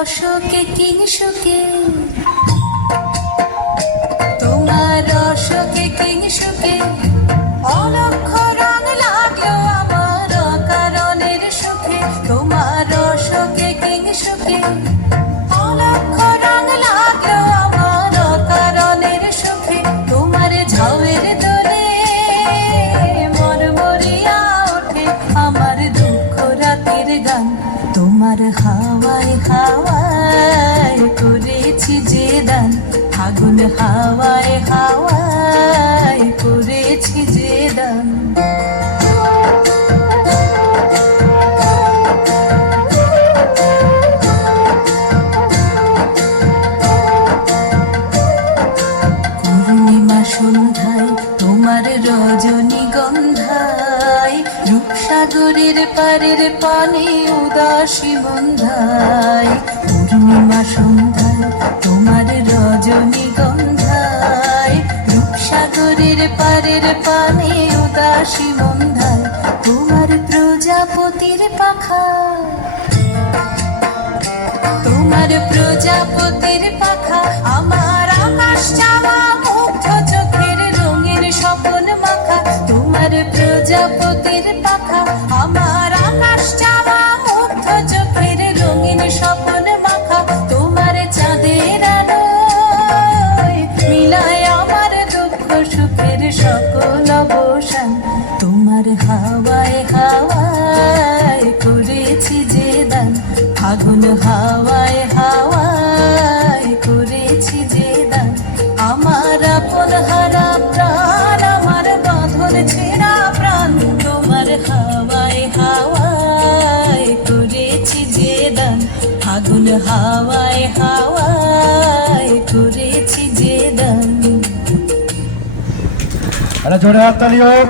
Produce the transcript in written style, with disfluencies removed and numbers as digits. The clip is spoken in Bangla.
অশোকে কিংসুকে, তোমার অশোকে কিংসুকে অলক্ষ রং লাগলো আমার অকারণের সুখে। তোমার অশোকে কিংসুকে অলক্ষ রং লাগলো আমার অকারণের সুখে। তোমার ঝাউয়ের দোলে মরমরিয়া ওঠে আমার দুঃখ রাতের গান। তোমার হাওয়ায় হাওয়ায় করেছি যে দান, আগুন হাওয়ায় হাওয়ায় করেছি যে দান। পূর্ণিমা সন্ধ্যায় তোমার রজনীগন্ধায়, রূপসাগরের পারের পানে উদাসী বন্ধায়। পূর্ণিমা সন্ধ্যায় তোমার রজনীগন্ধায়, রূপসাগরের পারের পানে উদাসী বন্ধায়। তোমার প্রজাপতির পাখা, তোমার প্রজাপতির পাখা আমার আকাশ চাওয়া মুগ্ধ চোখের রঙের স্বপন মাখা। তোমার প্রজাপতির পাখা আমার আকাশ চাওয়া মুগ্ধ চোখের রঙিন স্বপন মাখা। তোমার চাঁদের আলোয় মিলায় আমার দুঃখ সুখের সকল অবসান। তোমার হাওয়ায় হাওয়ায় করেছি যে দান, আগুন হাওয়ায় হাওয়ায় করেছি যে দান। আমার আপন হারা প্রাণ, আমার বাঁধন ছেঁড়া প্রাণ, তোমার হাওয়ায় হাওয়ায় করেছি যে দান, আগুন হাওয়ায় হাওয়ায় করেছি যে দান। জোরে হাততালি হোক।